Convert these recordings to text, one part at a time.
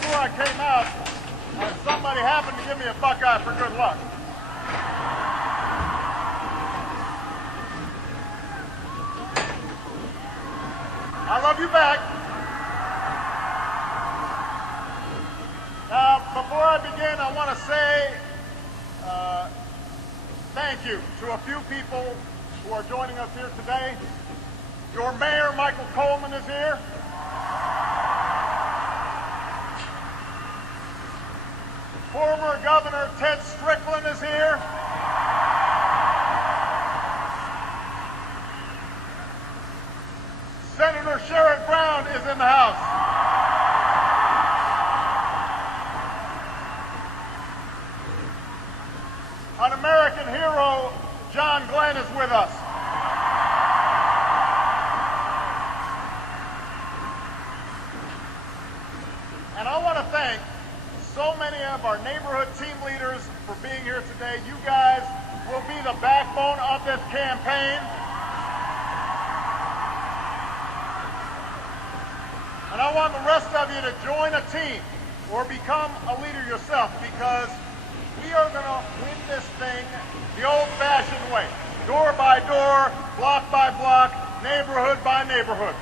before I came out, somebody happened to give me a Buckeye for good luck. I love you back. Now, before I begin, I want to say thank you to a few people who are joining us here today. Your mayor, Michael Coleman, is here. Former Governor Ted Strickland is here. Senator Sherrod Brown is in the house. An American hero, John Glenn, is with us. And I want to thank so many of our neighborhood team leaders for being here today. You guys will be the backbone of this campaign. And I want the rest of you to join a team or become a leader yourself, because we are going to win this thing the old-fashioned way. Door by door, block by block, neighborhood by neighborhood.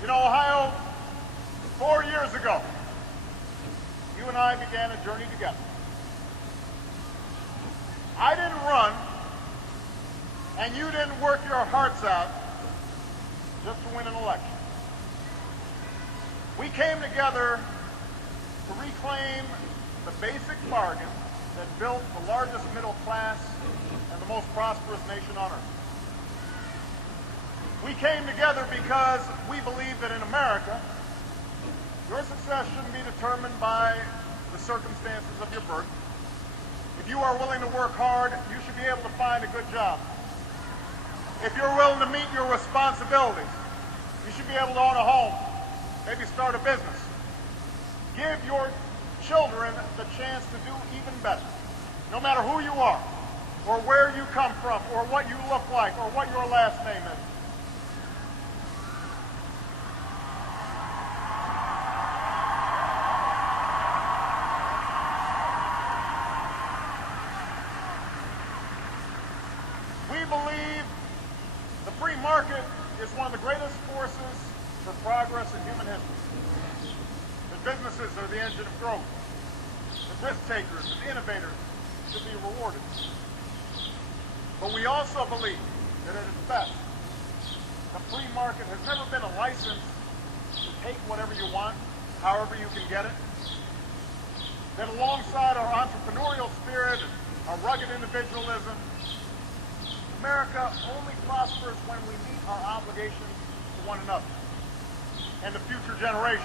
You know, Ohio, 4 years ago, you and I began a journey together. I didn't run, and you didn't work your hearts out just to win an election. We came together to reclaim the basic bargain that built the largest middle class and the most prosperous nation on earth. We came together because we believe that in America, your success shouldn't be determined by the circumstances of your birth. If you are willing to work hard, you should be able to find a good job. If you're willing to meet your responsibilities, you should be able to own a home, maybe start a business. Give your children the chance to do even better, no matter who you are, or where you come from, or what you look like, or what your last name is. We believe the free market is one of the greatest forces for progress in human history. The businesses are the engine of growth. The risk takers and innovators should be rewarded. But we also believe that at its best, the free market has never been a license to take whatever you want, however you can get it. That alongside our entrepreneurial spirit and our rugged individualism, America only prospers when we meet our obligations to one another and to future generations.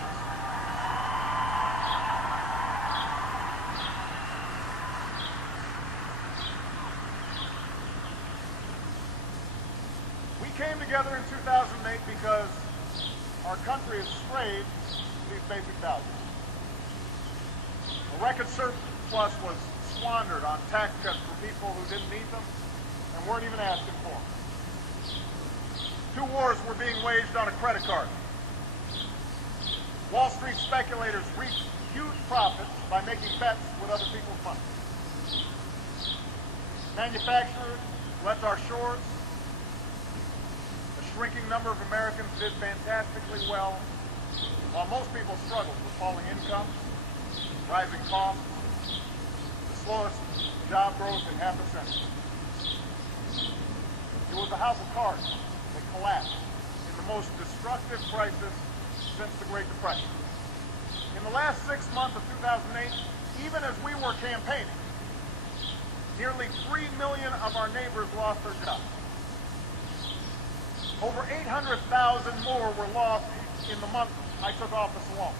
We came together in 2008 because our country has strayed from these basic values. A record surplus was squandered on tax cuts for people who didn't need them and weren't even asking for them. 2 wars were being waged on a credit card. Wall Street speculators reaped huge profits by making bets with other people's money. Manufacturers left our shores. A shrinking number of Americans did fantastically well, while most people struggled with falling incomes, rising costs, the slowest job growth in half a century. It was the house of cards that collapsed in the most destructive crisis since the Great Depression. In the last 6 months of 2008, even as we were campaigning, nearly 3 million of our neighbors lost their jobs. Over 800,000 more were lost in the month I took office alone.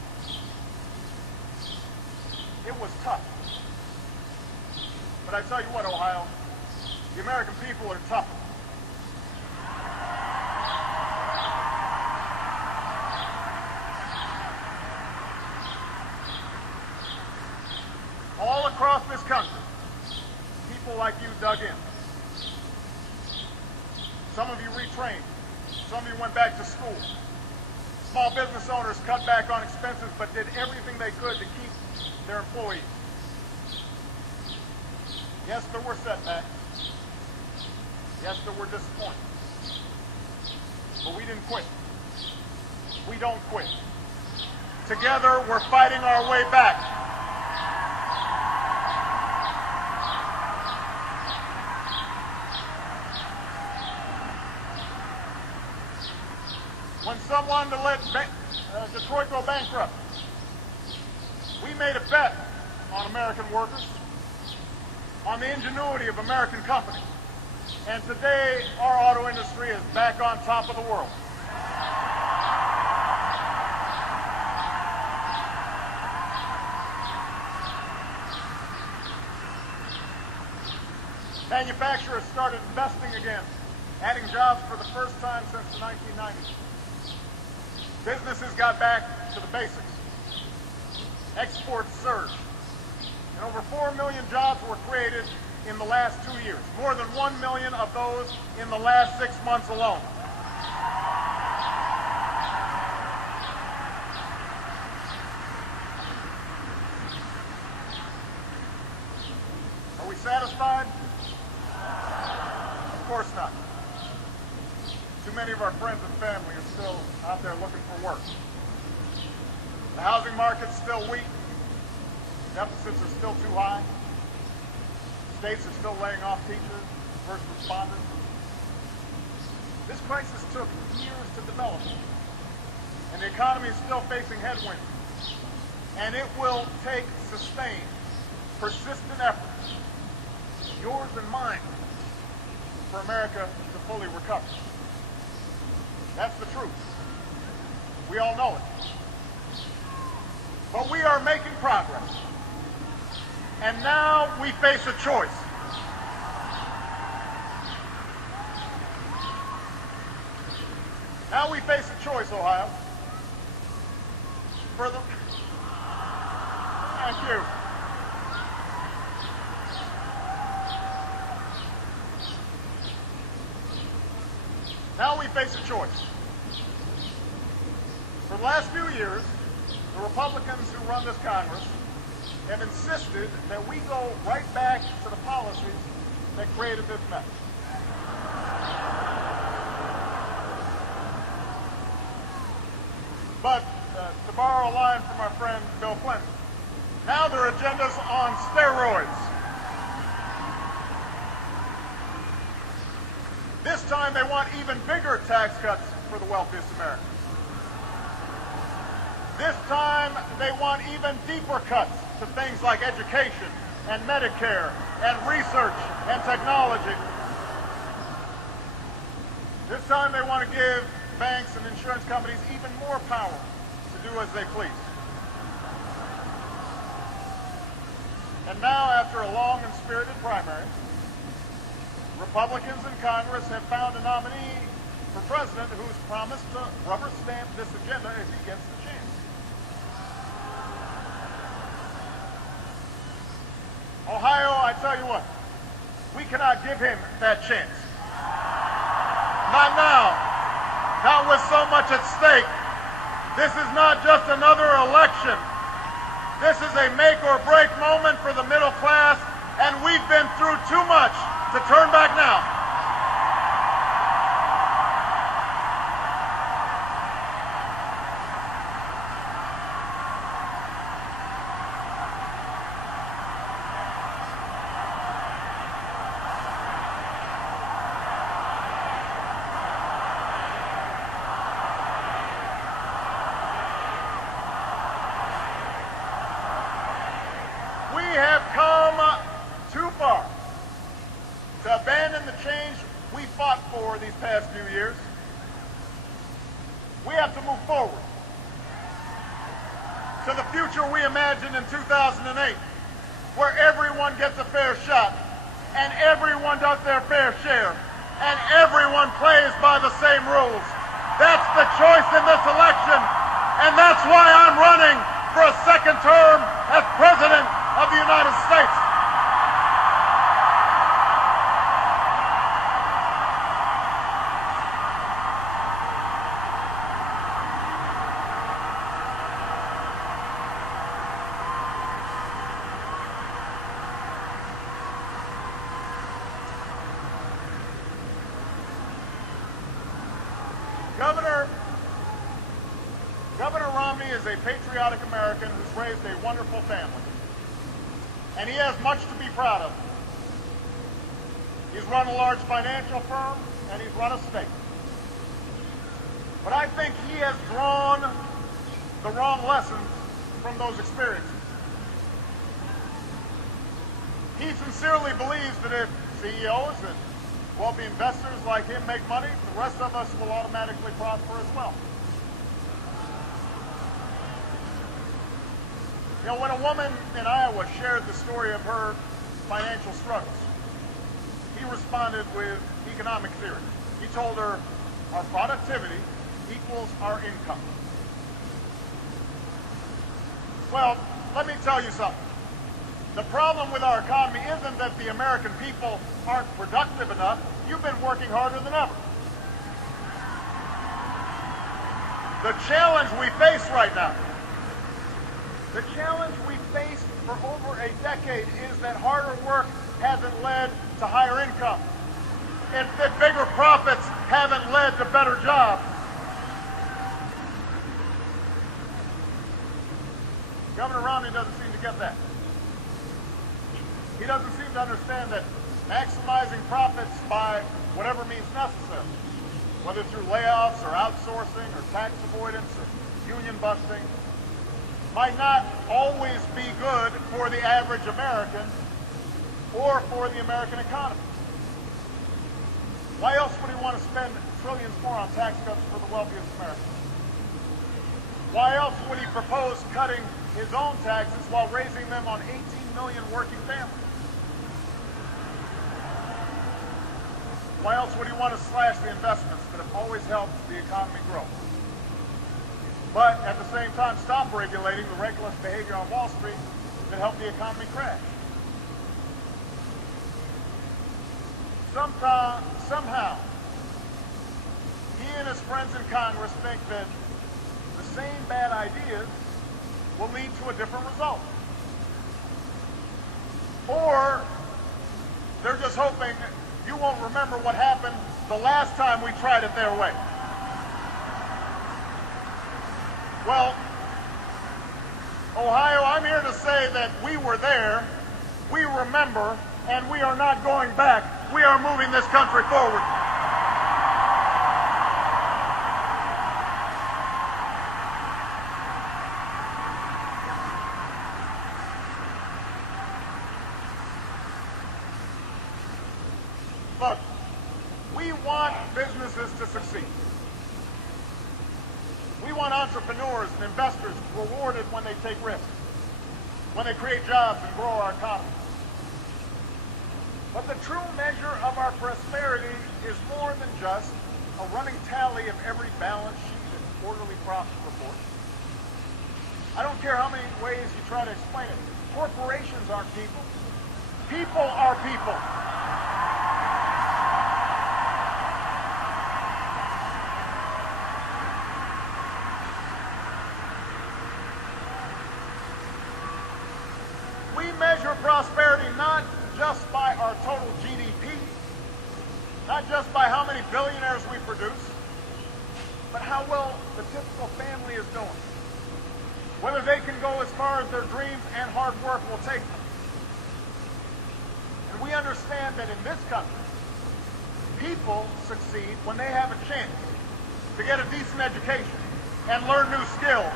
It was tough. But I tell you what, Ohio, the American people are tougher. All across this country, people like you dug in. Some of you retrained. Some of you went back to school. Small business owners cut back on expenses but did everything they could to keep their employees. Yes, there were setbacks. Yes, there were disappointments. But we didn't quit. We don't quit. Together, we're fighting our way back. When some wanted to let Detroit go bankrupt, we made a bet on American workers, on the ingenuity of American companies. And today, our auto industry is back on top of the world. Manufacturers started investing again, adding jobs for the first time since the 1990s. Businesses got back to the basics. Exports surged. And over 4 million jobs were created in the last 2 years. More than 1 million of those in the last 6 months alone. Are we satisfied? Of course not. Too many of our friends and family are still out there looking for work. The housing market's still weak. Deficits are still too high. States are still laying off teachers, first responders. This crisis took years to develop, and the economy is still facing headwinds. And it will take sustained, persistent effort, yours and mine, for America to fully recover. That's the truth. We all know it. But we are making progress. And now we face a choice. Now we face a choice, Ohio. Thank you. Now we face a choice. For the last few years, the Republicans who run this Congress have insisted that we go right back to the policies that created this mess. But, to borrow a line from our friend Bill Clinton, now their agenda's on steroids. This time they want even bigger tax cuts for the wealthiest Americans. This time they want even deeper cuts to things like education and Medicare and research and technology. This time they want to give banks and insurance companies even more power to do as they please. And now, after a long and spirited primary, Republicans in Congress have found a nominee for president who's promised to rubber stamp this agenda if he gets the chance. Ohio, I tell you what, we cannot give him that chance. Not now. Not with so much at stake. This is not just another election. This is a make or break moment for the middle class, and we've been through too much to turn back now. We have come too far to abandon the change we fought for these past few years. We have to move forward to the future we imagined in 2008, where everyone gets a fair shot, and everyone does their fair share, and everyone plays by the same rules. That's the choice in this election, and that's why I'm running for a second term as President of the United States. patriotic American who's raised a wonderful family. And he has much to be proud of. He's run a large financial firm, and he's run a state. But I think he has drawn the wrong lessons from those experiences. He sincerely believes that if CEOs and wealthy investors like him make money, the rest of us will automatically prosper as well. You know, when a woman in Iowa shared the story of her financial struggles, he responded with economic theory. He told her, our productivity equals our income. Well, let me tell you something. The problem with our economy isn't that the American people aren't productive enough. You've been working harder than ever. The challenge we face right now, the challenge we faced for over a decade is that harder work hasn't led to higher income, and that bigger profits haven't led to better jobs. Governor Romney doesn't seem to get that. He doesn't seem to understand that maximizing profits by whatever means necessary, whether through layoffs or outsourcing or tax avoidance or union busting, might not always be good for the average American or for the American economy. Why else would he want to spend trillions more on tax cuts for the wealthiest Americans? Why else would he propose cutting his own taxes while raising them on 18 million working families? Why else would he want to slash the investments that have always helped the economy grow? But at the same time, stop regulating the reckless behavior on Wall Street that helped the economy crash. Somehow, he and his friends in Congress think that the same bad ideas will lead to a different result. Or they're just hoping you won't remember what happened the last time we tried it their way. Well, Ohio, I'm here to say that we were there, we remember, and we are not going back. We are moving this country forward. Look, we want businesses to succeed. We want entrepreneurs and investors rewarded when they take risks, when they create jobs and grow our economy. But the true measure of our prosperity is more than just a running tally of every balance sheet and quarterly profit report. I don't care how many ways you try to explain it. Corporations aren't people. People are people. We measure prosperity not just by our total GDP, not just by how many billionaires we produce, but how well the typical family is doing. Whether they can go as far as their dreams and hard work will take them. And we understand that in this country, people succeed when they have a chance to get a decent education and learn new skills.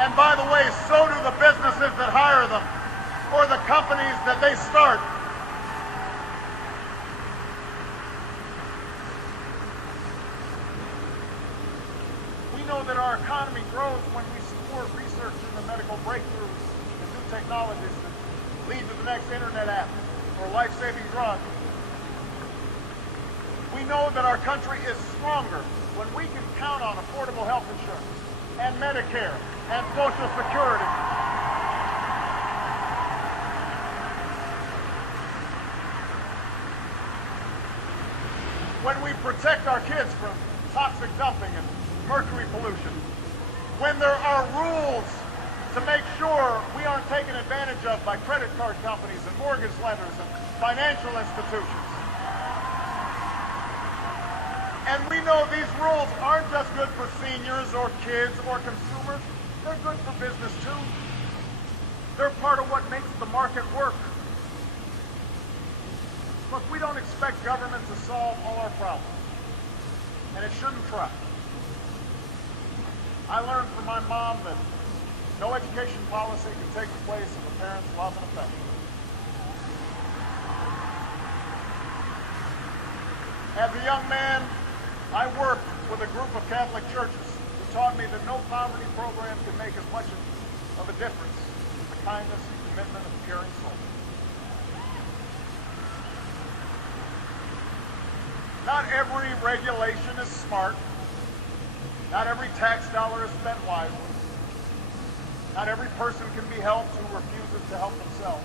And by the way, so do the businesses that hire them or the companies that they start. We know that our economy grows when we support research in the medical breakthroughs and new technologies that lead to the next internet app or life-saving drug. We know that our country is stronger when we can count on affordable health insurance and Medicare and Social Security. When we protect our kids from toxic dumping and mercury pollution, when there are rules to make sure we aren't taken advantage of by credit card companies and mortgage lenders and financial institutions. And we know these rules aren't just good for seniors or kids or consumers, they're good for business too. They're part of what makes the market work. Look, we don't expect government to solve all our problems, and it shouldn't try. I learned from my mom that no education policy can take the place of a parent's love and affection. As a young man, I worked with a group of Catholic churches who taught me that no poverty program can make as much of a difference as the kindness and commitment of a caring soul. Not every regulation is smart. Not every tax dollar is spent wisely. Not every person can be helped who refuses to help themselves.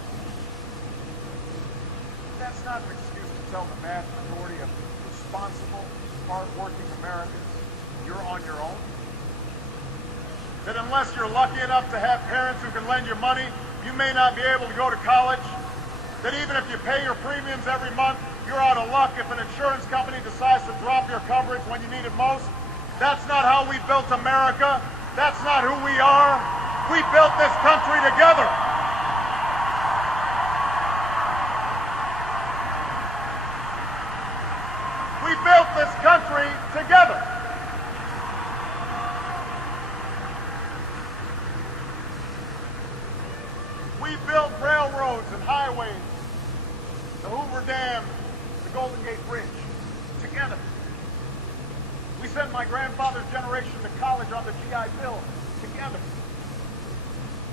That's not an excuse to tell the vast majority of responsible, hard-working Americans you're on your own. That unless you're lucky enough to have parents who can lend you money, you may not be able to go to college. That even if you pay your premiums every month, you're out of luck if an insurance company decides to drop your coverage when you need it most. That's not how we built America. That's not who we are. We built this country together. We built this country together. We built railroads and highways, the Hoover Dam, the Golden Gate Bridge, together. We sent my grandfather's generation to college on the GI Bill, together.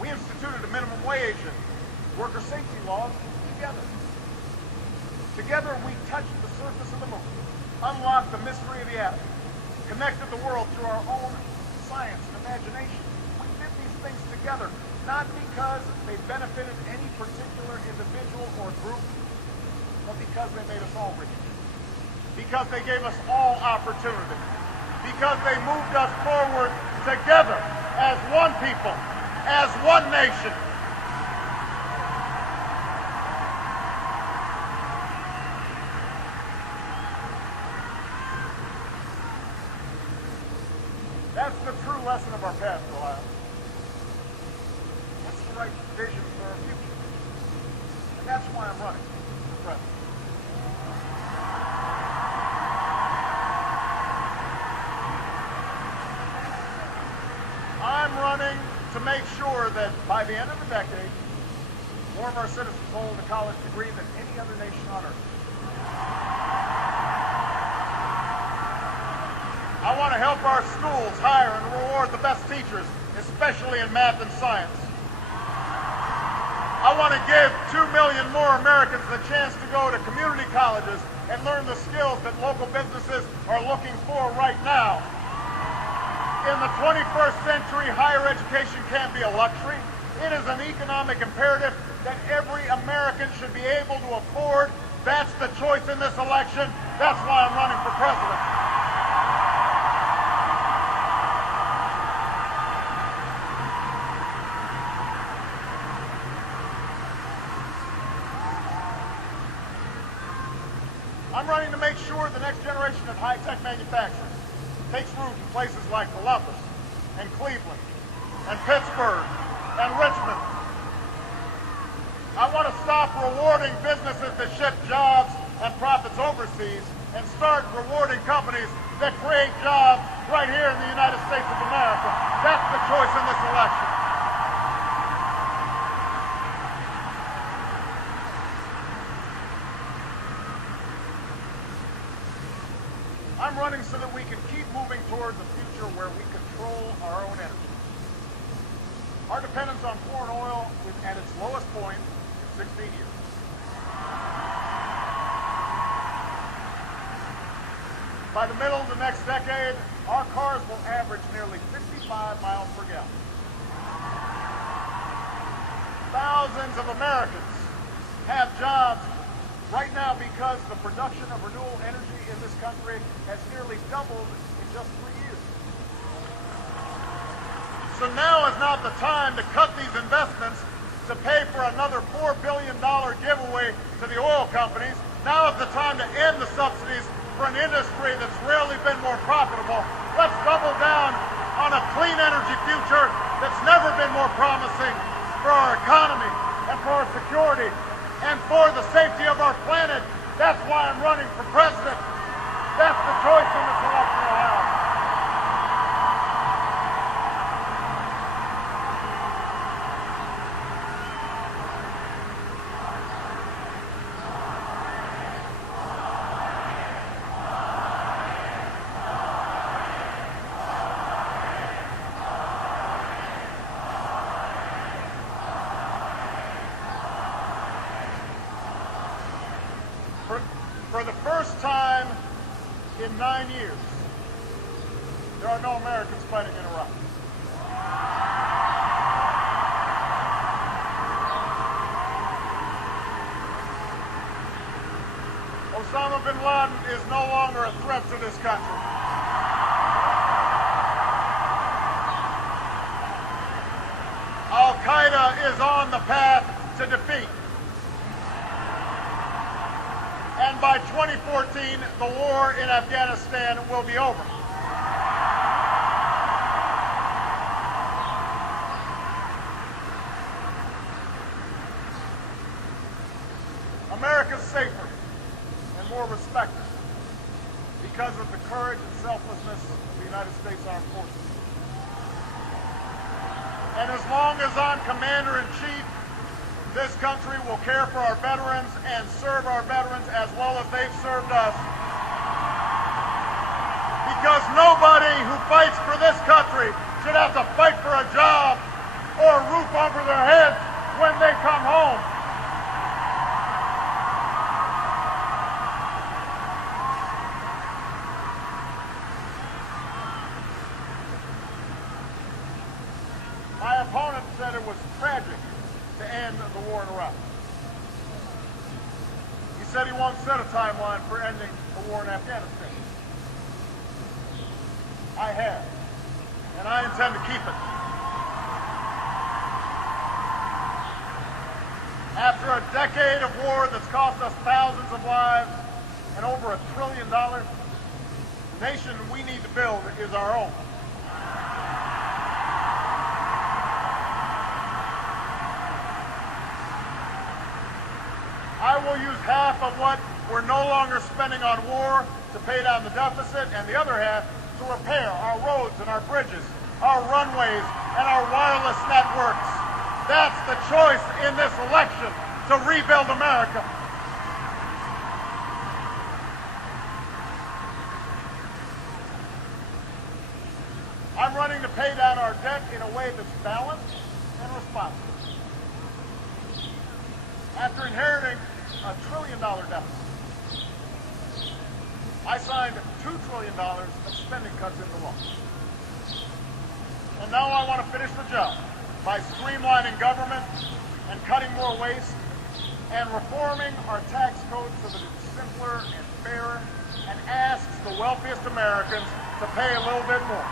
We instituted a minimum wage and worker safety laws, together. Together we touched the surface of the moon, unlocked the mystery of the atom, connected the world through our own science and imagination. We did these things together, not because they benefited any particular individual or group, but because they made us all richer. Because they gave us all opportunity. Because they moved us forward together as one people, as one nation. That's the true lesson of our past, Ohio. That's the right vision for our future. And that's why I'm running for president. I'm running to make sure that by the end of the decade, more of our citizens hold a college degree than any other nation on earth. I want to help our schools hire and reward the best teachers, especially in math and science. I want to give 2 million more Americans the chance to go to community colleges and learn the skills that local businesses are looking for right now. In the 21st century, higher education can't be a luxury. It is an economic imperative that every American should be able to afford. That's the choice in this election. That's why I'm running for president. I'm running to make sure the next generation of high-tech manufacturers takes root in places like Columbus and Cleveland and Pittsburgh and Richmond. I want to stop rewarding businesses that ship jobs and profits overseas and start rewarding companies that create jobs right here in the United States of America. That's the choice in this election. I'm running so that we can keep moving towards a future where we control our own energy. Our dependence on foreign oil is at its lowest point in 16 years. By the middle of the next decade, our cars will average nearly 55 miles per gallon. Thousands of Americans have jobs right now because the production of renewable energy in this country has nearly doubled in just 3 years. So now is not the time to cut these investments to pay for another $4 billion giveaway to the oil companies. Now is the time to end the subsidies for an industry that's rarely been more profitable. Let's double down on a clean energy future that's never been more promising for our economy and for our security and for the safety of our planet. That's why I'm running for president. That's the choice in this electoral house. For the first time in 9 years, there are no Americans fighting in Iraq. Osama bin Laden is no longer a threat to this country. Al-Qaeda is on the path to defeat. And by 2014, the war in Afghanistan will be over. America's safer and more respected because of the courage and selflessness of the United States Armed Forces. And as long as I'm Commander-in-Chief, this country will care for our veterans and serve our veterans as well as they've served us. Because nobody who fights for this country should have to fight for a job or a roof over their heads when they come home. My opponent said it was tragic to end the war in Iraq. He said he won't set a timeline for ending the war in Afghanistan. I have, and I intend to keep it. After a decade of war that's cost us thousands of lives and over $1 trillion, the nation we need to build is our own. I will use half of what we're no longer spending on war to pay down the deficit, and the other half to repair our roads and our bridges, our runways, and our wireless networks. That's the choice in this election, to rebuild America. I'm running to pay down our debt in a way that's balanced and responsible. After inheriting a $1 trillion deficit, I signed $2 trillion of spending cuts into law. And now I want to finish the job by streamlining government and cutting more waste and reforming our tax code so that it's simpler and fairer and asks the wealthiest Americans to pay a little bit more.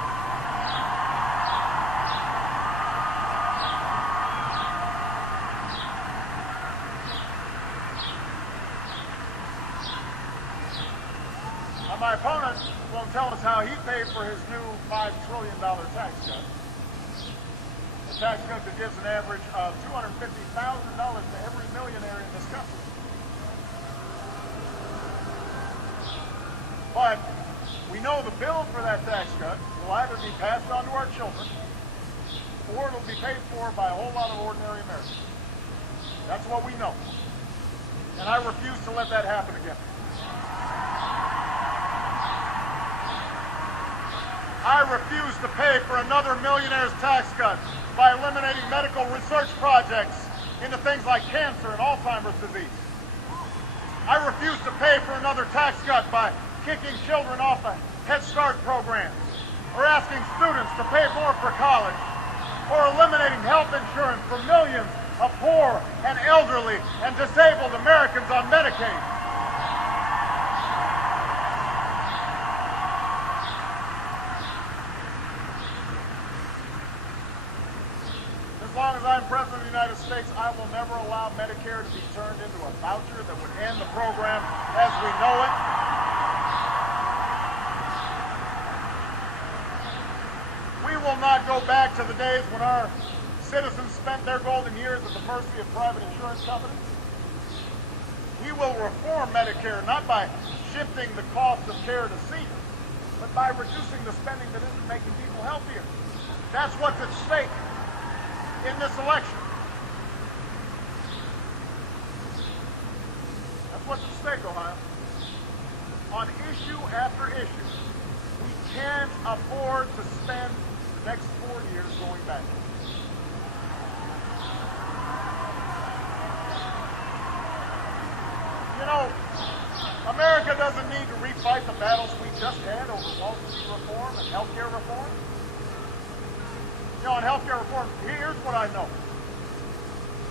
My opponent won't tell us how he paid for his new $5 trillion tax cut. A tax cut that gives an average of $250,000 to every millionaire in this country. But we know the bill for that tax cut will either be passed on to our children or it'll be paid for by a whole lot of ordinary Americans. That's what we know. And I refuse to let that happen again. I refuse to pay for another millionaire's tax cut by eliminating medical research projects into things like cancer and Alzheimer's disease. I refuse to pay for another tax cut by kicking children off of Head Start programs, or asking students to pay more for college, or eliminating health insurance for millions of poor and elderly and disabled Americans on Medicaid. As long as I'm President of the United States, I will never allow Medicare to be turned into a voucher that would end the program as we know it. We go back to the days when our citizens spent their golden years at the mercy of private insurance companies. We will reform Medicare not by shifting the cost of care to seniors, but by reducing the spending that isn't making people healthier. That's what's at stake in this election. That's what's at stake, Ohio. On issue after issue, we can't afford to spend the next 4 years going backwards. You know, America doesn't need to refight the battles we just had over Wall Street reform and healthcare reform. You know, on healthcare reform, here's what I know.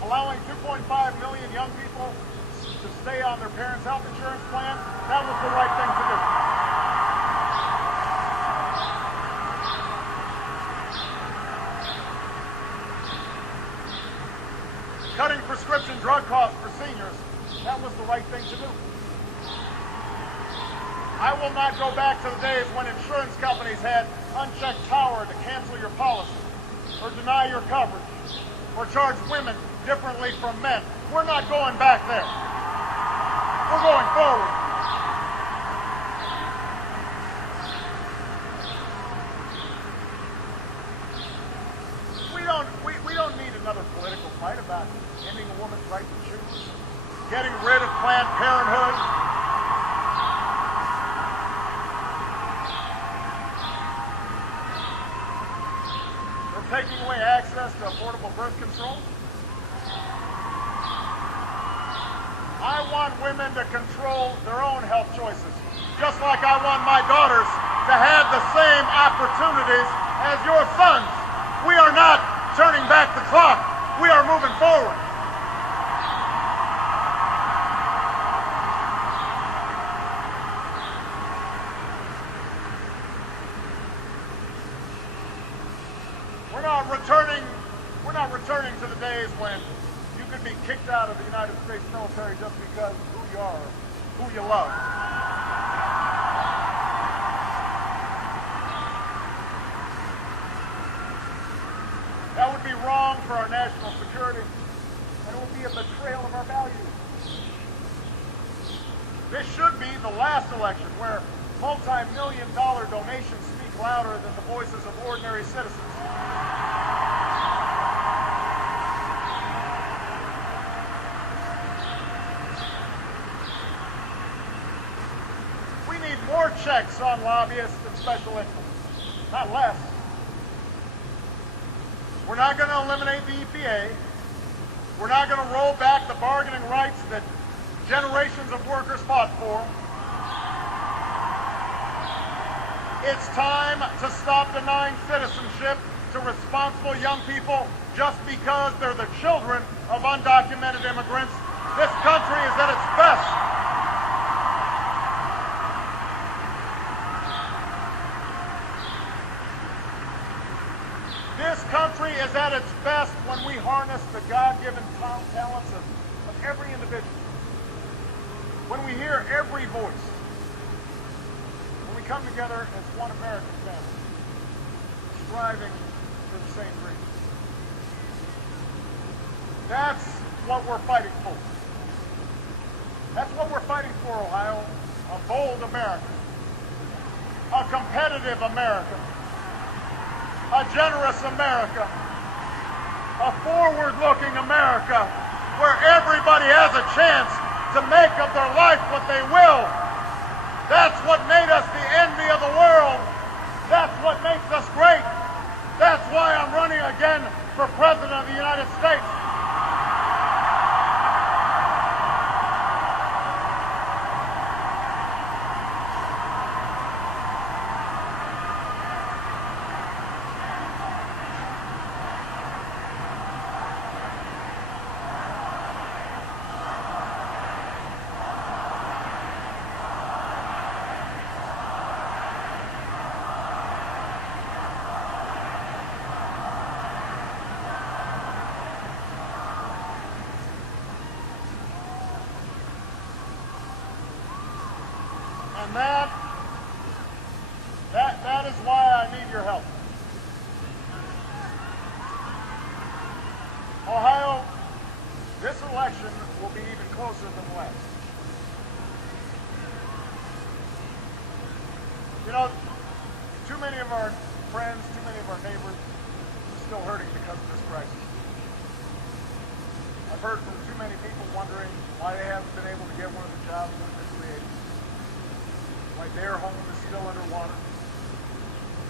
Allowing 2.5 million young people to stay on their parents' health insurance plan, that was the right thing to do. Cutting prescription drug costs for seniors, that was the right thing to do. I will not go back to the days when insurance companies had unchecked power to cancel your policy, or deny your coverage, or charge women differently from men. We're not going back there. We're going forward. We don't need another political fight about ending a woman's right to choose, getting rid of Planned Parenthood. They're taking away access to affordable birth control. I want women to control their own health choices, just like I want my daughters to have the same opportunities as your sons. We are not turning back the clock. We are moving forward. We're not returning to the days when you could be kicked out of the United States military just because of who you are, who you love. That would be wrong for our national security, and it would be a betrayal of our values. This should be the last election where multi-million-dollar donations speak louder than the voices of ordinary citizens. We need more checks on lobbyists and special interests, not less. We're not going to eliminate the EPA. We're not going to roll back the bargaining rights that generations of workers fought for. It's time to stop denying citizenship to responsible young people just because they're the children of undocumented immigrants. This country is at its best This country is at its best when we harness the God-given talents of every individual. When we hear every voice. When we come together as one American family, striving for the same dream. That's what we're fighting for. That's what we're fighting for, Ohio. A bold America. A competitive America. A generous America. A forward-looking America where everybody has a chance to make of their life what they will. That's what made us the envy of the world. That's what makes us great. That's why I'm running again for President of the United States. And that is why I need your help. will be even closer than the last. You know, too many of our friends, too many of our neighbors are still hurting because of this crisis. I've heard from too many people wondering why they haven't been able to get one of the jobs that they're creating, why their home is still underwater,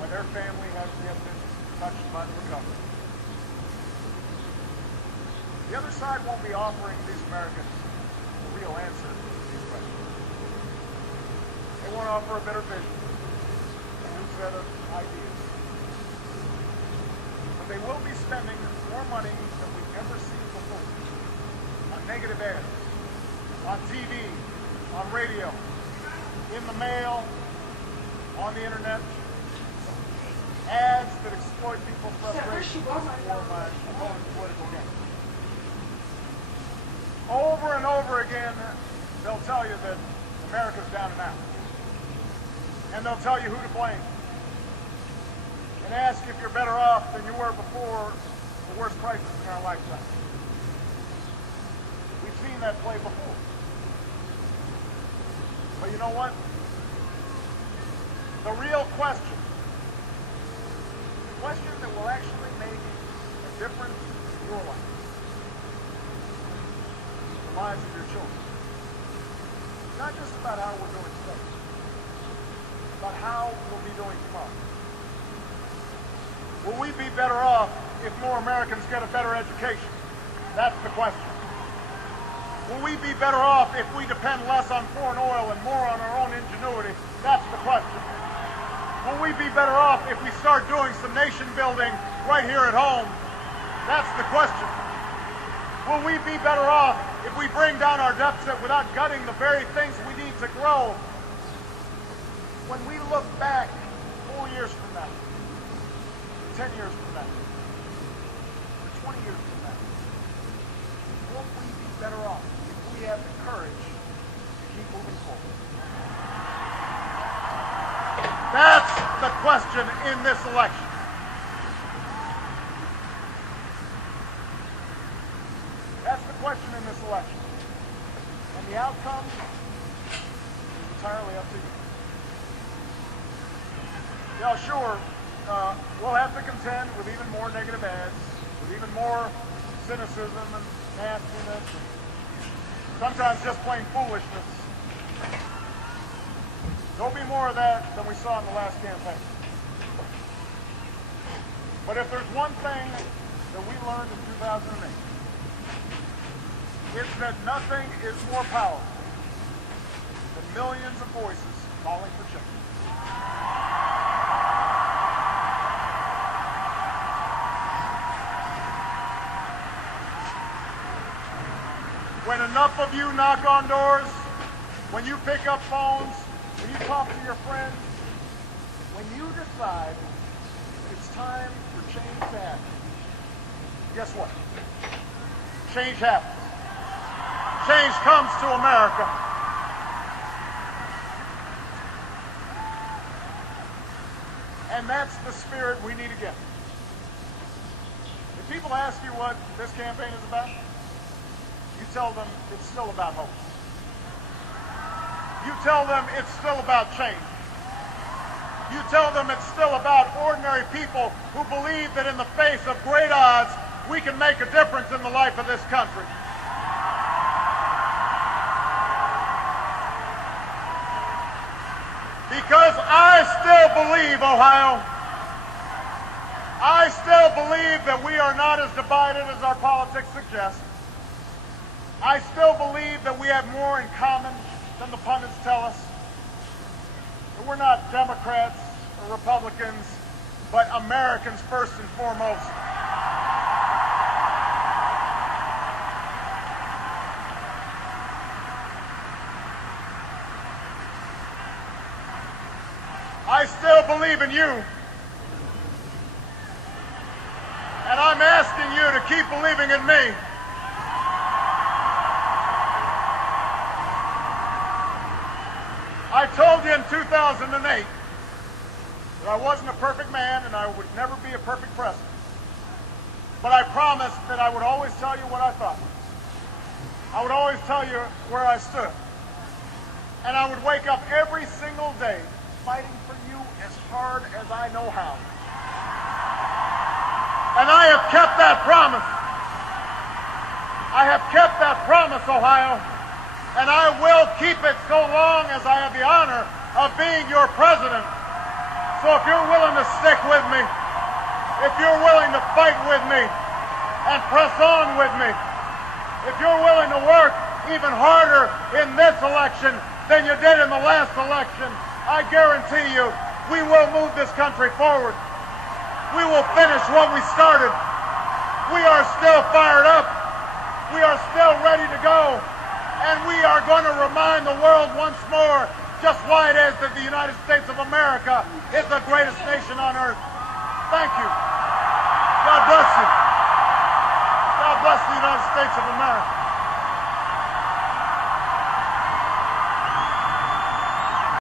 why their family hasn't yet been touched by the recovery. The other side won't be offering these Americans a real answer to these questions. They won't offer a better vision, a new set of ideas. But they will be spending more money than we've ever seen before on negative ads, on TV, on radio, in the mail, on the internet, ads that exploit people's frustration for political gain. Over and over again, they'll tell you that America's down and out. And they'll tell you who to blame. And ask if you're better off than you were before the worst crisis in our lifetime. We've seen that play before. But you know what? The real question, the question that will actually make a difference in your life, lives of your children. It's not just about how we're doing today, it's about how we'll be doing tomorrow. Will we be better off if more Americans get a better education? That's the question. Will we be better off if we depend less on foreign oil and more on our own ingenuity? That's the question. Will we be better off if we start doing some nation building right here at home? That's the question. Will we be better off if we bring down our deficit without gutting the very things we need to grow? When we look back 4 years from now, 10 years from now, or 20 years from now, won't we be better off if we have the courage to keep moving forward? That's the question in this election. That's the question in this election. And the outcome is entirely up to you. Yeah, sure, we'll have to contend with even more negative ads, with even more cynicism and nastiness, and sometimes just plain foolishness. There'll be more of that than we saw in the last campaign. But if there's one thing that we learned in 2008, it's that nothing is more powerful than millions of voices calling for change. When enough of you knock on doors, when you pick up phones, when you talk to your friends, when you decide it's time for change to happen, guess what? Change happens. Change comes to America. And that's the spirit we need again. If people ask you what this campaign is about, you tell them it's still about hope. You tell them it's still about change. You tell them it's still about ordinary people who believe that in the face of great odds, we can make a difference in the life of this country. Because I still believe, Ohio, I still believe that we are not as divided as our politics suggest. I still believe that we have more in common than the pundits tell us. That we're not Democrats or Republicans, but Americans first and foremost. I still believe in you. And I'm asking you to keep believing in me. I told you in 2008 that I wasn't a perfect man and I would never be a perfect president. But I promised that I would always tell you what I thought. I would always tell you where I stood. And I would wake up every single day fighting for you as hard as I know how. And I have kept that promise. I have kept that promise, Ohio, and I will keep it so long as I have the honor of being your president. So if you're willing to stick with me, if you're willing to fight with me and press on with me, if you're willing to work even harder in this election than you did in the last election, I guarantee you we will move this country forward. We will finish what we started. We are still fired up. We are still ready to go. And we are going to remind the world once more just why it is that the United States of America is the greatest nation on earth. Thank you. God bless you. God bless the United States of America.